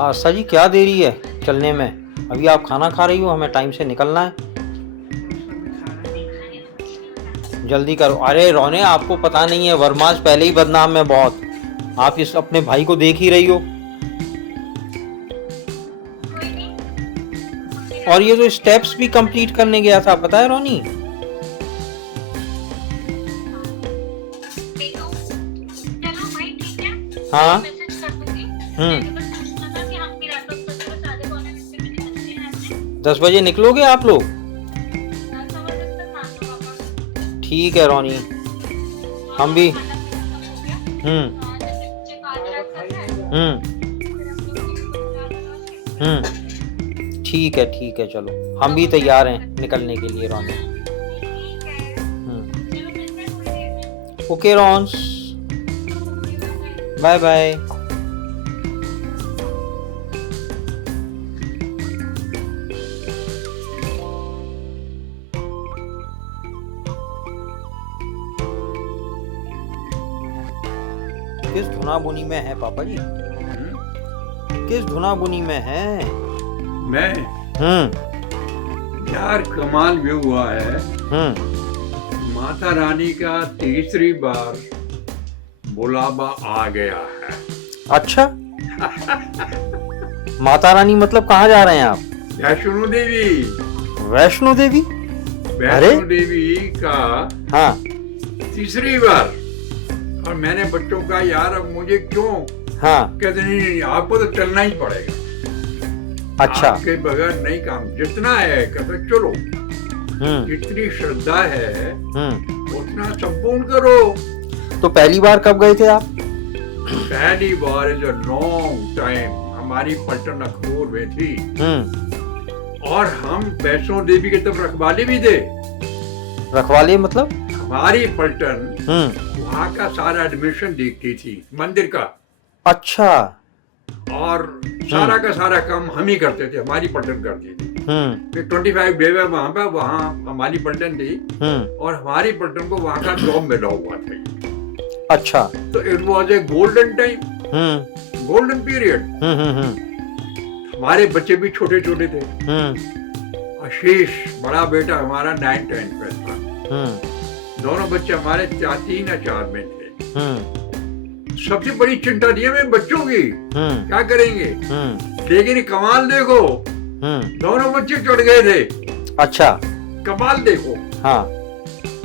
आस्था जी क्या देरी है चलने में? अभी आप खाना खा रही हो, हमें टाइम से निकलना है। जल्दी करो। अरे रोने, आपको पता नहीं है वर्माज पहले ही बदनाम है बहुत। आप इस अपने भाई को देख ही रही हो। और ये तो स्टेप्स भी कंप्लीट करने गया था, पता है रोनी? हाँ। हम्म। 10 बजे निकलोगे आप लोग? ठीक है रोनी, हम भी। हम्म। ठीक है चलो, हम भी तैयार हैं निकलने के लिए Ronnie. Okay Ron's, bye bye. किस धुनाबुनी में है पापा जी? किस धुनाबुनी में है? मैं यार कमाल भी हुआ है। माता रानी का तीसरी बार बुलावा आ गया है। अच्छा। माता रानी मतलब कहाँ जा रहे हैं आप? वैष्णो देवी। वैष्णो देवी? वैष्णो देवी का हाँ तीसरी बार। और मैंने बच्चों का यार अब मुझे क्यों? हाँ कहते नहीं, आपको तो चलना ही पड़ेगा। अच्छा। आपके बगैर नहीं काम, जितना है कहते चलो, जितनी श्रद्धा है उतना संपूर्ण करो। तो पहली बार कब गए थे आप? पहली bar is a long time, हमारी पलटन अखनूर में थी। और हम वैष्णो देवी के तरफ रखवाले भी थे। रखवाले मतलब? हमारी पलटन वहाँ का सारा एडमिशन देखती थी, मंदिर का। अच्छा। और सारा का सारा काम हम ही करते थे, हमारी पलटन करती थी। 25 डे में वहाँ पे हमारी पलटन थी। और हमारी पलटन को वहाँ का जॉब मिला हुआ था। अच्छा। तो it was a golden time, golden period. हमारे बच्चे भी छोटे छोटे थे। आशीष बड़ा बेटा हमारा 9th-10th में था। दोनों बच्चे हमारे 3 या 4 में थे। सबसे बड़ी चिंता थी हमें बच्चों की, क्या करेंगे। लेकिन कमाल देखो, दोनों बच्चे चढ़ गए थे। अच्छा। कमाल देखो। हाँ।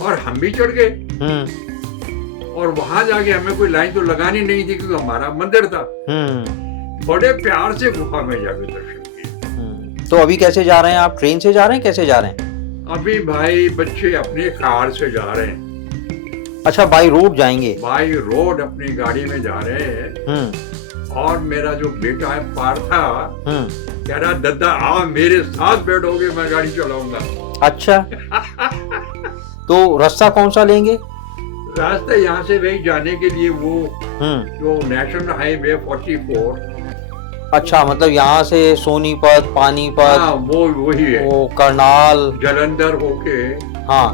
और हम भी चढ़ गए। और वहां जाके हमें कोई लाइन तो लगानी नहीं थी क्योंकि हमारा मंदिर था। बड़े प्यार से गुफा में जाके दर्शन किए। तो अभी कैसे जा रहे हैं आप? ट्रेन से जा रहे हैं, कैसे जा रहे हैं? अभी भाई बच्चे अपने कार से जा रहे हैं। अच्छा, बाई रोड जाएंगे? बाई रोड अपनी गाड़ी में जा रहे हैं। और मेरा जो बेटा है पार्था कह रहा दद्दा आ मेरे साथ बैठोगे, मैं गाड़ी चलाऊंगा। अच्छा। तो रास्ता कौन सा लेंगे? रास्ता यहाँ से वही जाने के लिए वो जो नेशनल हाईवे 44। अच्छा, मतलब यहाँ से सोनीपत, पानीपत। हाँ, वो वही है। वो करनाल, जलंधर होके। हाँ,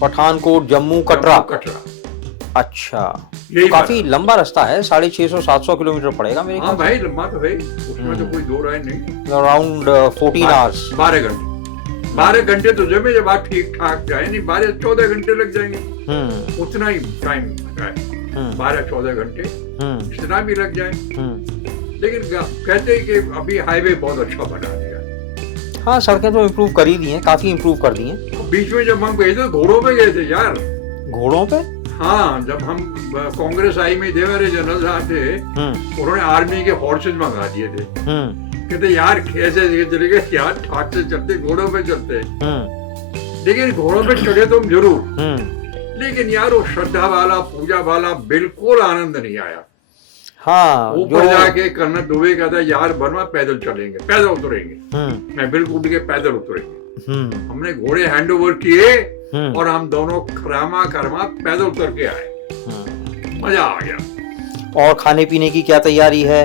पठानकोट, जम्मू, कटरा। अच्छा, तो काफी लंबा रास्ता है, 650-700 किलोमीटर पड़ेगा मेरे ख्याल। हाँ भाई लंबा तो है, उसमें तो कोई दो राय नहीं। Around 14 hours. 12 घंटे। 12 घंटे तो जब आप ठीक ठाक जाए, नहीं 12-14 घंटे लग जाएंगे। उतना ही टाइम है, 12-14 घंटे इतना भी लग जाए। लेकिन कहते हैं कि अभी हाईवे बहुत अच्छा बना दिया। हाँ, सड़कें तो इम्प्रूव कर ही दी हैं, काफी इम्प्रूव कर दी हैं। बीच में जब हम गए थे घोड़ों पे गए थे यार। घोड़ों पे? हाँ, जब हम कांग्रेस आई में थे, मेरे जनरल साहब थे, उन्होंने आर्मी के हॉर्सेज मंगा दिए थे। कहते यार कैसे चलेंगे यार, ठाट से चलते, घोड़ों पे चलते। लेकिन घोड़ों पे चढ़े तुम जरूर। लेकिन यार वो श्रद्धा वाला, पूजा वाला बिल्कुल आनंद नहीं आया। हाँ, ऊपर जाके कर्नल दुबे कहता यार बनवा पैदल चलेंगे, पैदल उतरेंगे। मैं बिल्कुल उठ के पैदल उतरेंगे। हमने घोड़े हैंड ओवर किए और हम दोनों खरामा पैदल उतर के आए। मजा आ गया। और खाने पीने की क्या तैयारी है?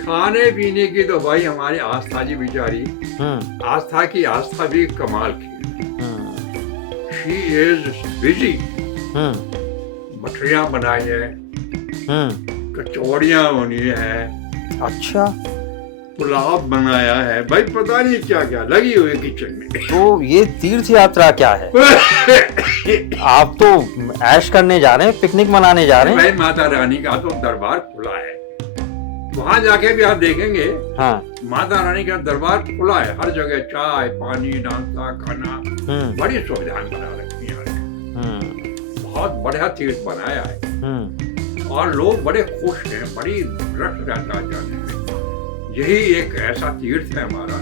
खाने पीने की तो भाई हमारी आस्था जी बेचारी, आस्था की आस्था भी कमाल की। She is busy. मठरियां बनाई है, कचौड़ियाँ बनी है, अच्छा, पुलाव बनाया है, भाई पता नहीं क्या क्या लगी हुई किचन में। तो ये तीर्थ यात्रा क्या है? आप तो ऐश करने जा रहे हैं, पिकनिक मनाने जा रहे हैं। भाई माता रानी का तो दरबार खुला है, वहां जाके भी आप देखेंगे। हाँ, माता रानी का दरबार खुला है, हर जगह चाय पानी नाश्ता खाना, बड़ी सुविधाएं बना रखी है। बहुत बढ़िया तीर्थ बनाया है और लोग बड़े खुश हैं, बड़ी रस रहता है जाने में। यही एक ऐसा तीर्थ है हमारा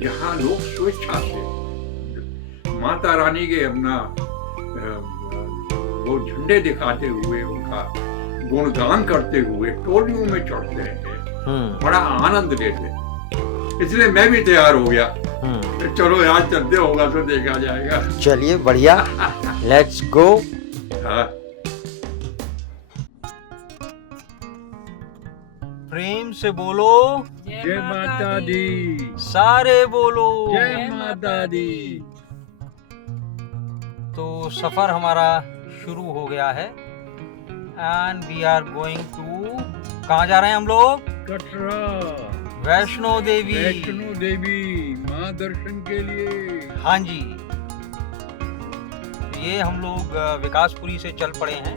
जहाँ लोग स्वेच्छा से माता रानी के अपना वो झंडे दिखाते हुए, उनका गुणगान करते हुए टोलियों में चढ़ते हैं, बड़ा आनंद लेते हैं। इसलिए मैं भी तैयार हो गया, चलो आज चलते, होगा तो देखा जाएगा। चलिए बढ़िया, लेट्स गो। हाँ, प्रेम से बोलो जय माता दी, सारे बोलो जय माता दी। तो सफर हमारा शुरू हो गया है and we are going to, कहाँ जा रहे हैं हम लोग? कटरा, वैष्णो देवी। वैष्णो देवी माँ दर्शन के लिए। हाँ जी, ये हम लोग विकासपुरी से चल पड़े हैं।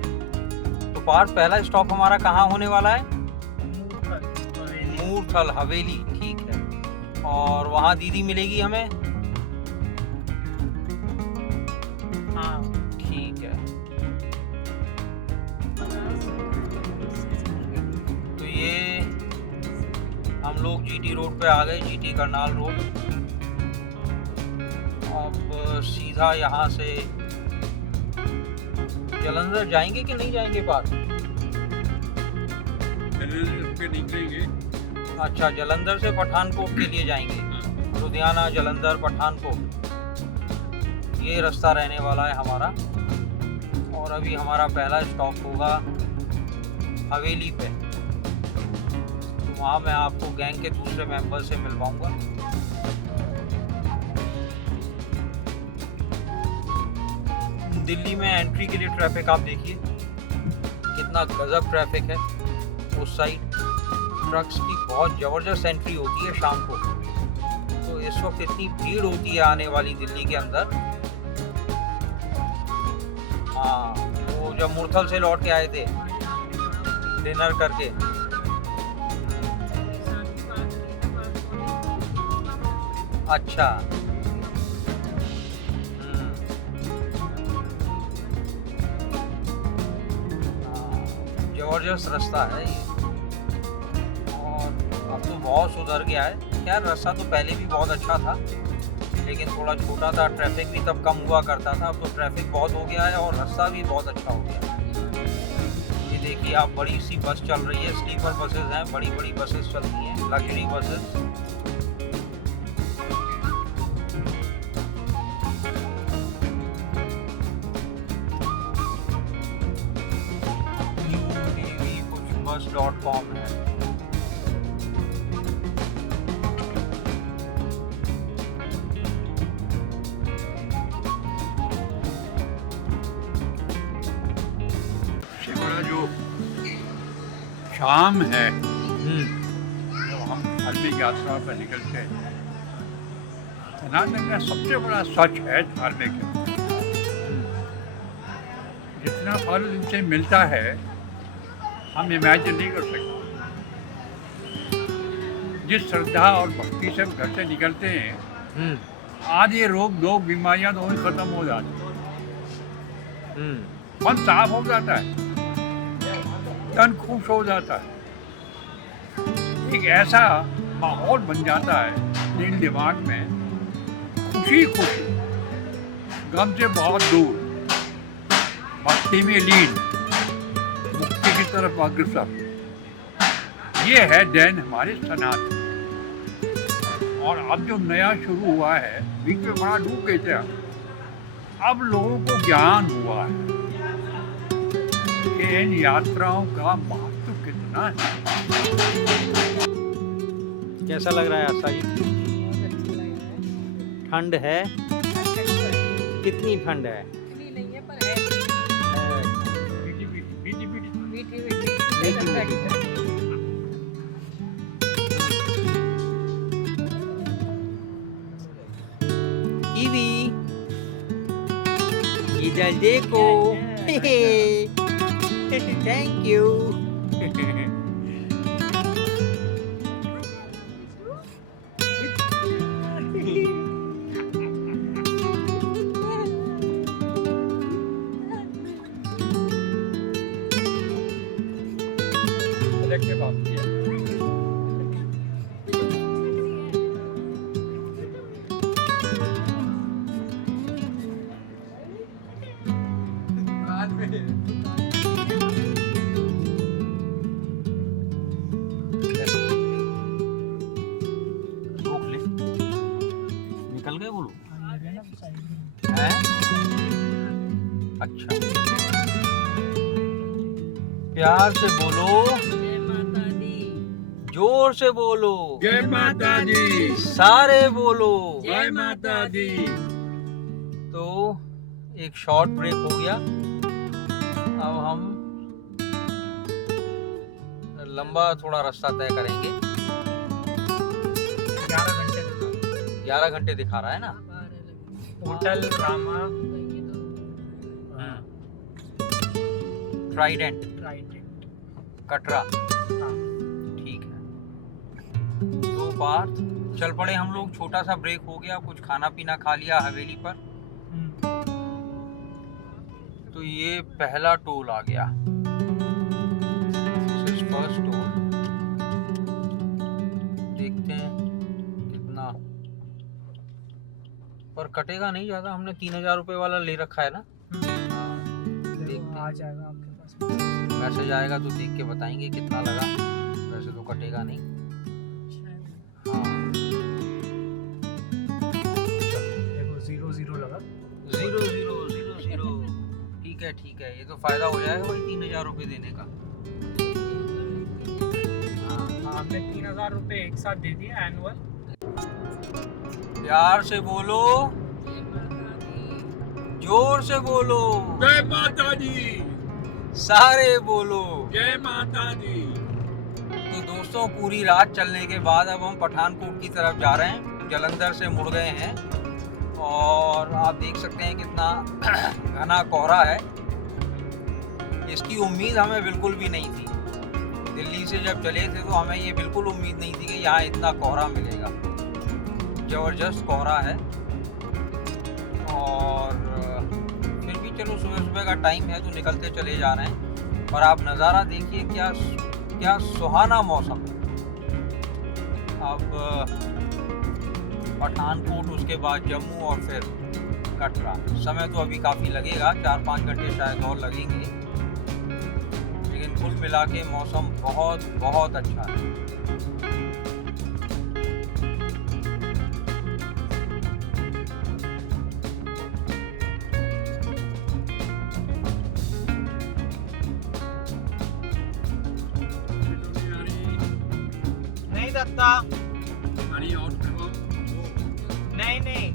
तो पार्थ, पहला स्टॉप हमारा कहाँ होने वाला है? मूर्थल हवेली, ठीक है। और वहाँ दीदी मिलेगी हमें? हाँ, ठीक है। तो ये हम लोग जीटी रोड पे आ गए, जीटी करनाल रोड। अब सीधा यहाँ से जालंधर जाएंगे कि नहीं जाएंगे पास? निकलेंगे। अच्छा, जालंधर से पठानकोट के लिए जाएंगे। लुधियाना, जालंधर, पठानकोट, ये रास्ता रहने वाला है हमारा। और अभी हमारा पहला स्टॉप होगा हवेली पे। तो वहाँ मैं आपको गैंग के दूसरे मेंबर से मिलवाऊंगा। दिल्ली में एंट्री के लिए ट्रैफिक आप देखिए, कितना गजब ट्रैफिक है उस साइड। ट्रक्स की बहुत ज़बरदस्त एंट्री होती है शाम को। तो इस वक्त इतनी भीड़ होती है आने वाली दिल्ली के अंदर। हाँ, वो जब मुरथल से लौट के आए थे डिनर करके। अच्छा, जबरदस्त रास्ता है ये, और अब तो बहुत सुधर गया है। खैर, रास्ता तो पहले भी बहुत अच्छा था, लेकिन थोड़ा छोटा था, ट्रैफिक भी तब कम हुआ करता था। अब तो ट्रैफिक बहुत हो गया है और रास्ता भी बहुत अच्छा हो गया। ये देखिए आप, बड़ी सी बस चल रही है, स्लीपर बसेस हैं, बड़ी बड़ी बसेस चलती हैं, लग्जरी बसेस। bus.com है। जो शाम है जब हम धार्मिक यात्रा पर निकलते हैं, सनातन का सबसे बड़ा सच है धार्मिक। जितना फल इनसे मिलता है हम इमेजिन नहीं कर सकते। जिस श्रद्धा और भक्ति से हम घर से निकलते हैं, आधी रोग दो बीमारियां तो खत्म हो जाती हैं। मन साफ हो जाता है, तन खुश हो जाता है, एक ऐसा माहौल बन जाता है दिल दिमाग में, खुशी खुशी, गम से बहुत दूर, भक्ति में लीन, मुक्ति की तरफ अग्रसर। ये है देन हमारे सनातन। और अब जो नया शुरू हुआ है, बीच में बड़ा डूब गए थे, अब लोगों को ज्ञान हुआ है कि इन यात्राओं का महत्व कितना है। कैसा लग रहा है आशा जी? ठंड है? कितनी ठंड है? कीवी इधर देखो। Thank you. रोक ले, निकल गए वो लोग हैं? अच्छा, प्यार से बोलो, जोर से बोलो, जय माता दी, सारे बोलो। जय माता दी। तो एक शॉर्ट ब्रेक हो गया। अब हम लंबा थोड़ा रास्ता तय करेंगे। 11 घंटे दिखा रहा है ना। Hotel Rama Trident Trident. Katra, हाँ। ठीक है। दो बार चल पड़े हम लोग। छोटा सा ब्रेक हो गया, कुछ खाना पीना खा लिया हवेली पर। तो ये पहला टोल आ गया, फर्स्ट टोल। देखते हैं कितना, पर कटेगा नहीं ज्यादा। हमने 3000 रुपए वाला ले रखा है ना। देखते आ हैं, जाएगा आपके पास। मैसेज आएगा तो देख के बताएंगे कितना लगा। वैसे तो कटेगा नहीं। हाँ, देखो 0 लगा। 0 ठीक है। ये तो फायदा हो जाएगा भाई 3000 रुपए देने का। हाँ, हमने 3000 रुपए एक साथ दे दिए एनुअल। प्यार से बोलो, जोर से बोलो, जय माता दी, सारे बोलो। जय माता दी। तो दोस्तों, पूरी रात चलने के बाद अब हम पठानकोट की तरफ जा रहे हैं। जालंधर से मुड़ गए हैं और आप देख सकते हैं कितना घना कोहरा है। इसकी उम्मीद हमें बिल्कुल भी नहीं थी। दिल्ली से जब चले थे तो हमें ये बिल्कुल उम्मीद नहीं थी कि यहाँ इतना कोहरा मिलेगा। ज़बरदस्त कोहरा है। और फिर भी चलो, सुबह सुबह का टाइम है तो निकलते चले जा रहे हैं। और आप नज़ारा देखिए, क्या सुहाना मौसम है। अब पठानकोट, उसके बाद जम्मू और फिर कटरा। समय तो अभी काफ़ी लगेगा, 4-5 घंटे शायद और लगेंगे। लेकिन कुल मिला के मौसम बहुत बहुत अच्छा है। नहीं दत्ता, हमारी और करो। नहीं।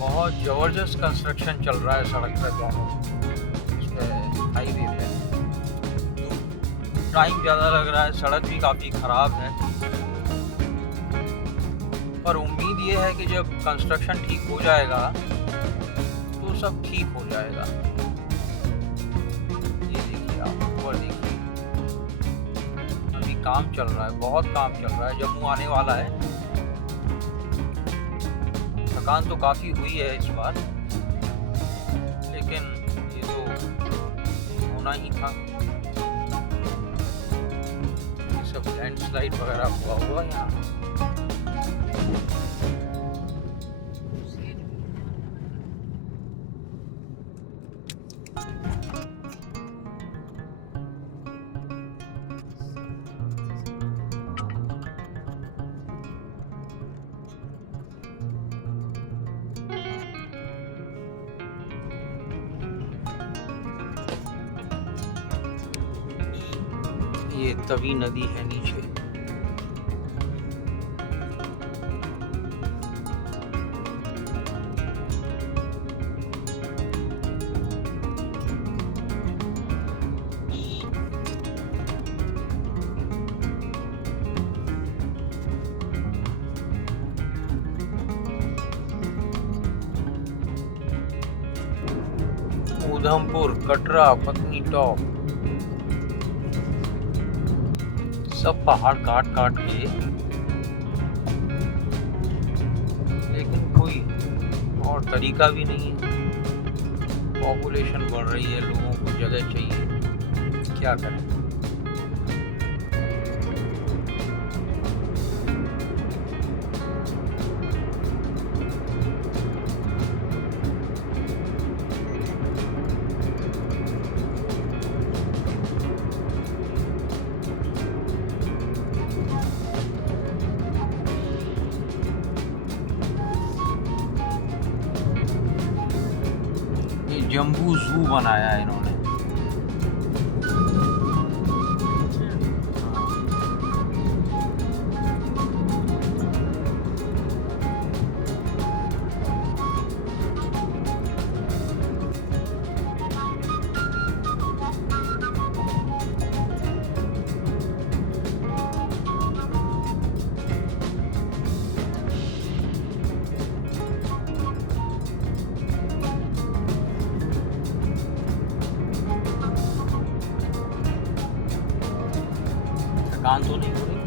बहुत ज़बरदस्त कंस्ट्रक्शन चल रहा है सड़क पे, दोनों इस पे हाईवे पे। तो टाइम ज़्यादा लग रहा है, सड़क भी काफ़ी ख़राब है। पर उम्मीद ये है कि जब कंस्ट्रक्शन ठीक हो जाएगा तो सब ठीक हो जाएगा। ये देखिए, आप ऊपर देखिए, अभी काम चल रहा है, बहुत काम चल रहा है। जम्मू आने वाला है। थकान तो काफ़ी हुई है इस बार, लेकिन ये तो होना ही था। ये सब लैंडस्लाइड वगैरह हुआ यहाँ। ये तवी नदी है नीचे। उधमपुर, कटरा, पत्नीटॉप, सब पहाड़ काट काट के, लेकिन कोई और तरीका भी नहीं है। पॉपुलेशन बढ़ रही है, लोगों को जगह चाहिए, क्या करें। जम्बू जू बनाया है इन्होंने। थकान तो नहीं हो रही।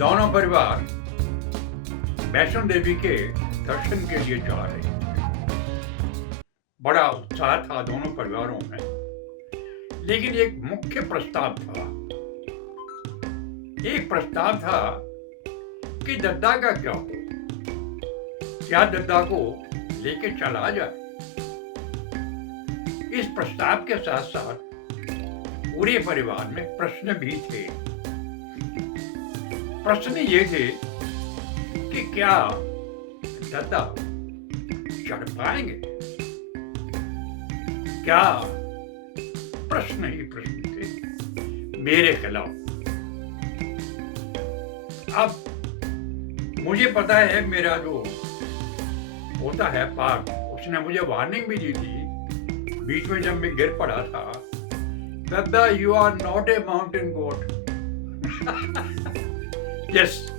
दोनों परिवार वैष्णो देवी के दर्शन के लिए जा रहे हैं। बड़ा उत्साह था दोनों परिवारों में, लेकिन एक मुख्य प्रस्ताव था एक प्रस्ताव था कि दद्दा का क्या हो, क्या दद्दा को लेके चला जाए। इस प्रस्ताव के साथ साथ पूरे परिवार में प्रश्न भी थे। प्रश्न ये थे कि क्या दद्दा चढ़ पाएंगे, क्या प्रश्न ही प्रश्न थे मेरे खिलाफ। अब मुझे पता है मेरा जो होता है पार्ट, उसने मुझे वार्निंग भी दी थी बीच में जब मैं गिर पड़ा था, दद्दा you are not a mountain goat. Yes,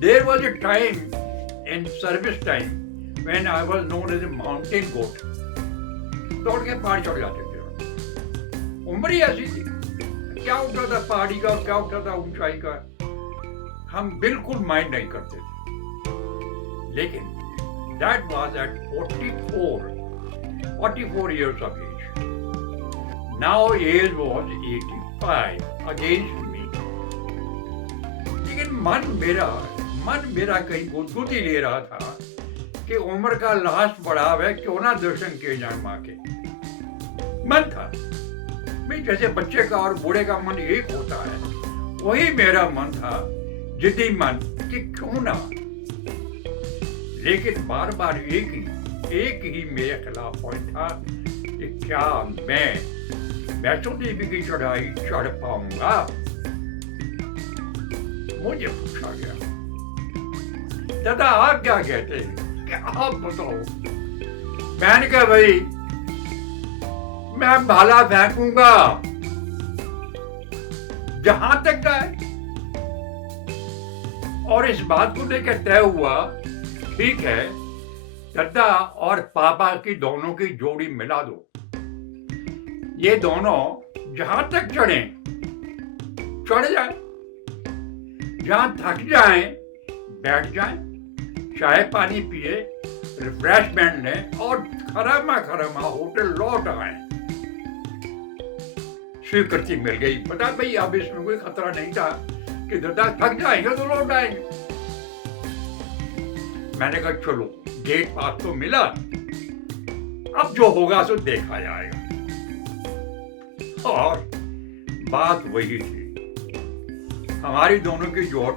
there was a time in service time when I was known as a mountain goat. दौड़ के पहाड़ चढ़ जाते थे, उम्र ही ऐसी थी, क्या उठता था पहाड़ी का, क्या उठता था ऊंचाई का, हम बिल्कुल माइंड नहीं करते थे। लेकिन that was at 44 years of age. Now age was 85 against me. लेकिन मन मेरा कहीं गुदगुदी ले रहा था कि उम्र का लास्ट बढ़ाव है, क्यों ना दर्शन किए जाए माँ के। मन था भाई, जैसे बच्चे का और बूढ़े का मन एक होता है, वही मेरा मन था, जिद्दी मन कि क्यों ना। लेकिन बार बार एक ही मेरे खिलाफ पॉइंट था कि क्या मैं वैष्णो देवी की चढ़ाई चढ़ पाऊंगा। मुझे पूछा गया, दादा आप क्या कहते हैं, कि आप बताओ। मैंने कहा भाई मैं भाला फेंकूंगा जहां तक जाए, और इस बात को लेकर तय हुआ, ठीक है दद्दा और पापा की दोनों की जोड़ी मिला दो, ये दोनों जहां तक चढ़ जाए, जहां थक जाएं बैठ जाएं, चाय पानी पिए, रिफ्रेशमेंट लें और खरामा होटल लौट आए। स्वीकृति मिल गई। पता भाई अब इसमें कोई खतरा नहीं था कि दद्दा थक जाएंगे तो लौट आएंगे। मैंने कहा चलो गेट पास तो मिला, अब जो होगा सो देखा जाएगा। और बात वही थी, हमारी दोनों की जोड़।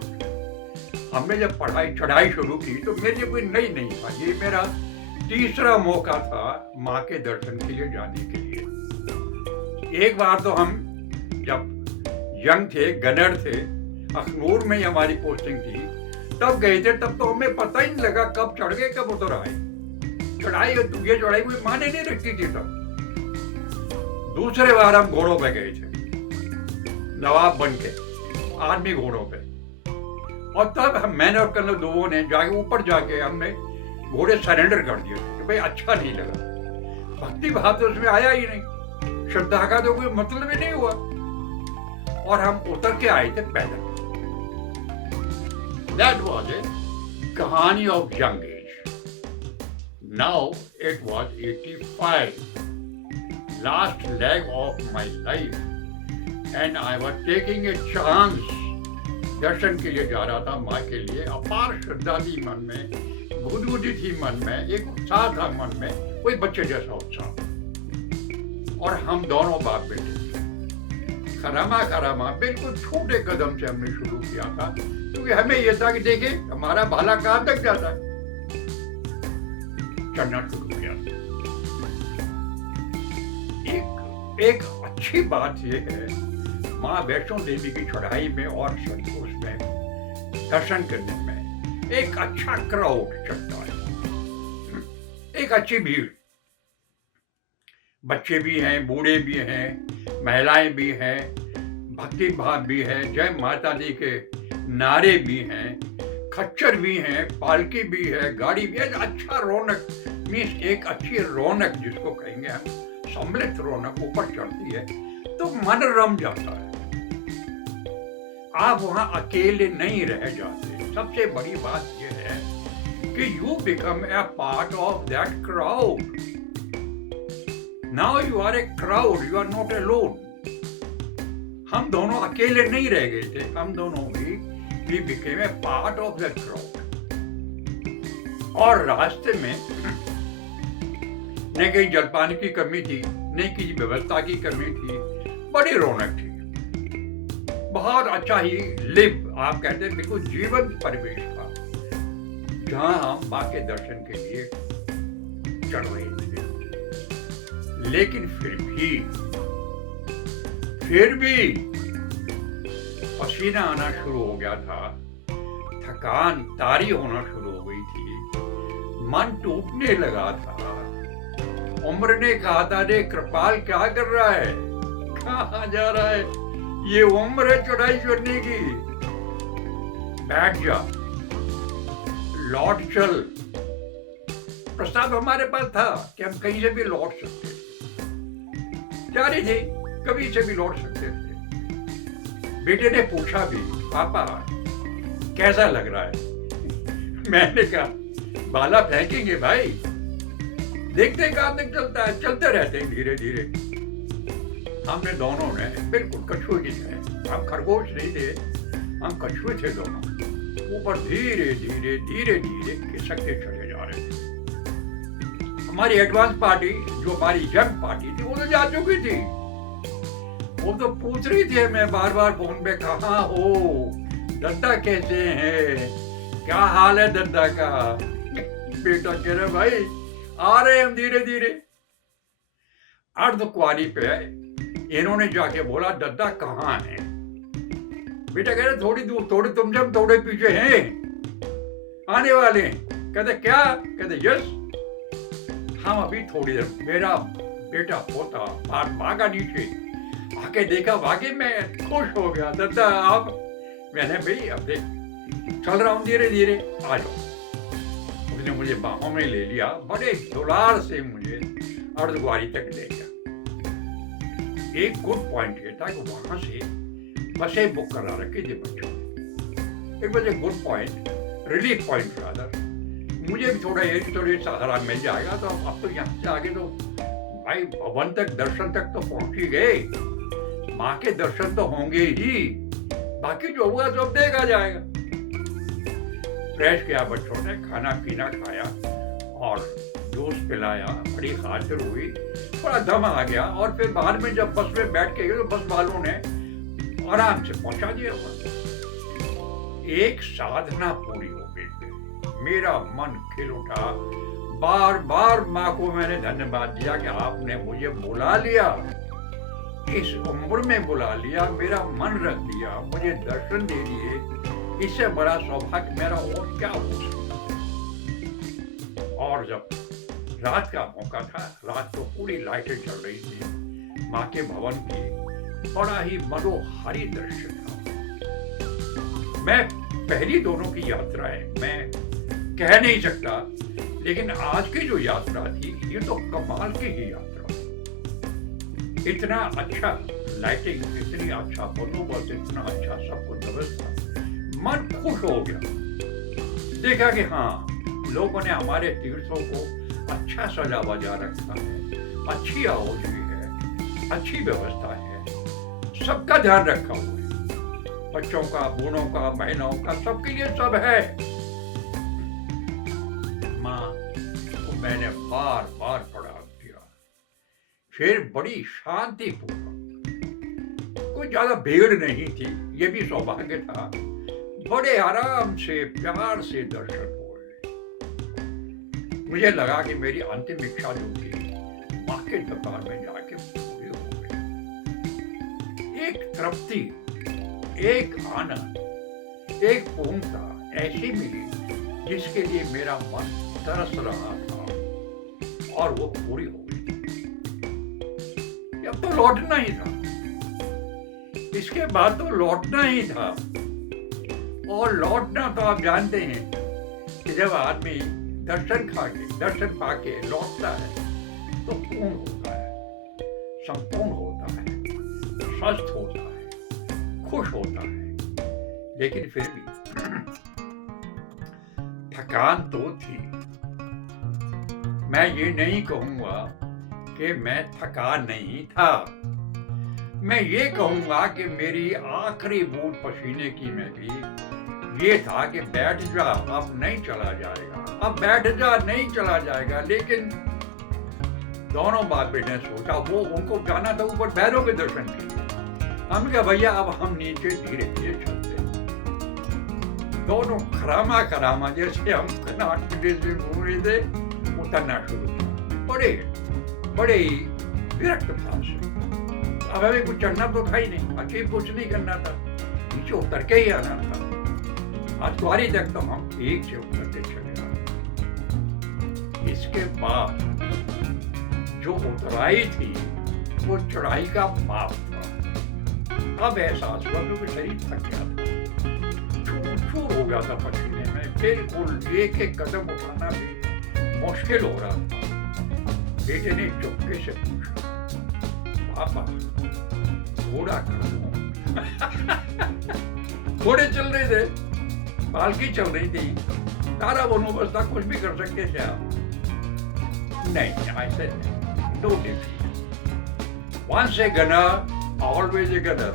हमने जब चढ़ाई शुरू की तो मेरे लिए कोई नहीं था, ये मेरा तीसरा मौका था माँ के दर्शन के लिए जाने के लिए। एक बार तो हम जब यंग थे, गनर थे, अखनूर में ही हमारी पोस्टिंग थी, तब गए थे। तब तो हमें पता ही नहीं लगा कब चढ़ गए कब उतर आए। ये चढ़ाई कोई माने नहीं रखती थी तब। दूसरे बार हम घोड़ों पे गए थे, नवाब बन के, आर्मी घोड़ों पे, और तब मैंने और कर्नल दोवों ने जाके ऊपर जाके हमने घोड़े सरेंडर कर दिए कि भाई अच्छा नहीं लगा। भक्ति भाव तो उसमें आया ही नहीं, श्रद्धा का तो कोई मतलब ही नहीं हुआ, और हम उतर के आए थे पैदल। That was a kahani of young age. Now it was 85, last leg of my life, and I was taking a chance. दर्शन के लिए जा रहा था माँ के लिए। अपार श्रद्धा थी मन में, गुदगुदी थी मन में, एक उत्साह था मन में, कोई बच्चे जैसा उत्साह। और हम दोनों बाप बेटे खरामा बिल्कुल छोटे कदम से हमने शुरू किया था, क्योंकि हमें यह था कि देखे हमारा भाला कहां तक जाता है। चढ़ना शुरू किया। एक अच्छी बात यह है, माँ वैष्णो देवी की चढ़ाई में और संतोष में दर्शन करने में एक अच्छा क्राउड चलता है, एक अच्छी भीड़। बच्चे भी हैं, बूढ़े भी हैं, महिलाएं भी हैं, भक्ति भाव भी है, जय माता दी के नारे भी हैं, खच्चर भी हैं, पालकी भी है, गाड़ी भी है। अच्छा रौनक मीन्स एक अच्छी रौनक जिसको कहेंगे हम, सम्मिलित रौनक ऊपर चढ़ती है तो मन रम जाता है। आप वहां अकेले नहीं रह जाते। सबसे बड़ी बात यह है कि you become a part of that crowd. Now you are a crowd, you are not alone. हम दोनों अकेले नहीं रह गए थे, हम दोनों भी became a part of that crowd. और रास्ते में न कहीं जलपान की कमी थी, न किसी व्यवस्था की कमी थी, बड़ी रौनक थी, बहुत अच्छा ही लिव, आप कहते हैं बिल्कुल जीवंत परिवेश था, जहां हम मां के दर्शन के लिए चढ़ रहे थे। लेकिन फिर भी पसीना आना शुरू हो गया था, थकान तारी होना शुरू हो गई थी, मन टूटने लगा था। उम्र ने कहा था, रे कृपाल क्या कर रहा है, कहाँ जा रहा है, ये उम्र है चढ़ाई करने की, बैठ जा, लौट चल। प्रस्ताव हमारे पास था कि हम कहीं से भी लौट सकते थे, जा रहे थे, कभी से भी लौट सकते थे। बेटे ने पूछा भी, पापा कैसा लग रहा है? मैंने कहा, बाला फेंकेंगे भाई, देखते कहाँ तक चलता है, चलते रहते हैं धीरे धीरे। हमने दोनों ने बिल्कुल कछुए की तरह, हम खरगोश नहीं थे, हम कछुए थे दोनों, ऊपर धीरे धीरे धीरे धीरे खिसकते चले जा रहे थे। हमारी एडवांस पार्टी, जो हमारी यंग पार्टी थी, वो तो जा चुकी थी। वो तो पूछ रही थी मैं बार बार फोन पे, कहाँ हो, दद्दा कैसे हैं, क्या हाल है दद्दा का? बेटा कह रहा, भाई आ रहे हम धीरे धीरे। अर्धकुंवारी पे इन्होंने जाके बोला, दद्दा कहाँ है? बेटा कह रहे, थोड़ी दूर, थोड़ी तुम जब थोड़े पीछे हैं, आने वाले हैं। कहते क्या? कहते यस, हम अभी थोड़ी देर। मेरा बेटा पोता भागा नीचे, आके देखा, वाकई में खुश हो गया, दद्दा आप। मैंने भाई अब देख, चल रहा हूँ धीरे धीरे, आ जाओ। उसने मुझे बाहों में ले लिया, बड़े दुलार से मुझे अर्धकुंवारी तक ले गया। एक गुड पॉइंट ये था कि वहां से बसें बुक करा रखी थी बच्चों ने। एक बजे good point, relief point rather, मुझे भी थोड़ी सहारा मिल जाएगा। तो अब तो यहाँ से आगे तो भाई भवन तक, दर्शन तक तो पहुंच ही गए, माँ के दर्शन तो होंगे ही, बाकी जो होगा सब देखा जाएगा। फ्रेश किया बच्चों ने, खाना पीना खाया और जूस पिलाया, बड़ी खातिर हुई, बड़ा दम आ गया। और फिर बाद में जब बस में बैठ के गए तो बस वालों ने आराम से पहुंचा दिया। एक साधना पूरी हो गई। मेरा मन खिल उठा, बार बार माँ को मैंने धन्यवाद दिया कि आपने मुझे बुला लिया, इस उम्र में बुला लिया, मेरा मन रख दिया, मुझे दर्शन दे दिए, इससे बड़ा सौभाग्य मेरा और क्या हो सकता। और जब रात का मौका था, रात को पूरी लाइटें चल रही थी माँ के भवन की, बड़ा ही मनोहारी दृश्य था। मैं पहली दोनों की यात्रा है, मैं कह नहीं सकता, लेकिन आज की जो यात्रा थी, ये तो कमाल की ही यात्रा। इतना अच्छा लाइटिंग, इतनी अच्छा बंदोबस्त, इतना अच्छा सब कुछ व्यवस्था, मन खुश हो गया। देखा कि हाँ, लोगों ने हमारे तीर्थों को अच्छा सजा बजा रखा है, अच्छी आवाज़ है, अच्छी व्यवस्था है, सबका ध्यान रखा हुआ है, बच्चों का, बूढ़ों का, महिलाओं का, सबके लिए सब है। माँ को मैंने बार बार प्रणाम किया, फिर बड़ी शांतिपूर्वक, कोई ज्यादा भीड़ नहीं थी, ये भी सौभाग्य था, बड़े आराम से, प्यार से दर्शन हुए। मुझे लगा कि मेरी अंतिम इच्छा जो थी, माँ के दरबार में जाके पूरी हो गई। एक तृप्ति, एक आनंद, एक पूर्णता ऐसी मिली जिसके लिए मेरा मन तरस रहा था, और वो पूरी हो गई। अब तो लौटना ही था, इसके बाद तो लौटना ही था। और लौटना तो आप जानते हैं कि जब आदमी दर्शन पाके लौटता है तो पूर्ण होता है, संपूर्ण होता है, स्वस्थ होता है, खुश होता है। लेकिन फिर भी थकान तो थी। मैं ये नहीं कहूंगा कि मैं थका नहीं था, मैं ये कहूंगा कि मेरी आखिरी बूंद पसीने की में भी ये था कि बैठ जा, अब नहीं चला जाएगा, अब बैठ जा, नहीं चला जाएगा। लेकिन दोनों बाप बेटे ने सोचा, वो उनको जाना था ऊपर भैरव के दर्शन के लिए। हम क्या भैया, अब हम नीचे धीरे धीरे चलते। दोनों खरामा जैसे हम कनाट से घूम रहे थे, उतरना शुरू किया। बड़े ही विरक्त भाव से। अब हमें कुछ चढ़ना तो था ही नहीं, अचीव कुछ नहीं करना था, नीचे उतर के ही आना था। अतवारी तक तो हम ठीक से उतरते चले आए। इसके बाद जो उतराई थी वो चढ़ाई का पाप था। अब एहसास हुआ क्योंकि शरीर थक गया था, चूर हो गया था पसीने में, बिल्कुल एक एक कदम उठाना भी मुश्किल हो रहा था। बेटे ने चुपके से पूछा, पापा घोड़ा कर दो? घोड़े चल रहे थे, पालकी चल रही थी, सारा बंदोबस्त था, कुछ भी कर सकते थे आप। नहीं, ऐसे no defeat, once a gunner always a gunner.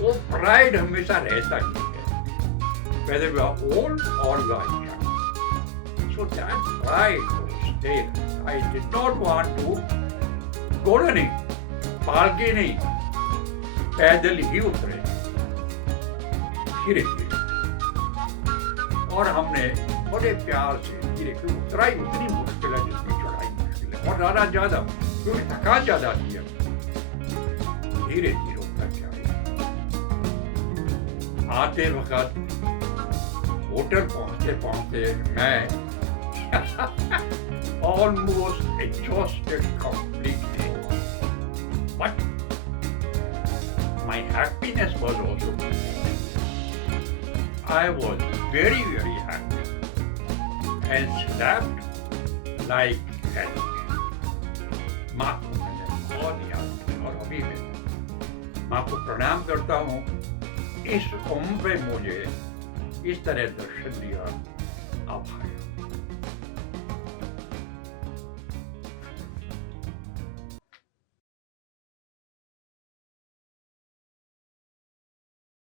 वो प्राइड हमेशा रहता ही है, whether we are old or we are young. So that pride was there. I did not want to, घोड़ा नहीं, पालकी नहीं, पैदल ही उतरे धीरे धीरे। और हमने बड़े प्यार से धीरे धीरे उतराई। उतनी मुश्किल है जितनी चढ़ाई मुश्किल है, और ज्यादा क्योंकि थकान ज्यादा थी। धीरे धीरे उतर के आए। आते वक्त होटल पहुंचते मैं almost exhausted completely, but my happiness was also good. I was very happy and slept like hell. माँ को मैंने बहुत याद किया और अभी मैं माँ को प्रणाम करता हूँ। इस उम्र में मुझे इस तरह दर्शन दिया। आभार।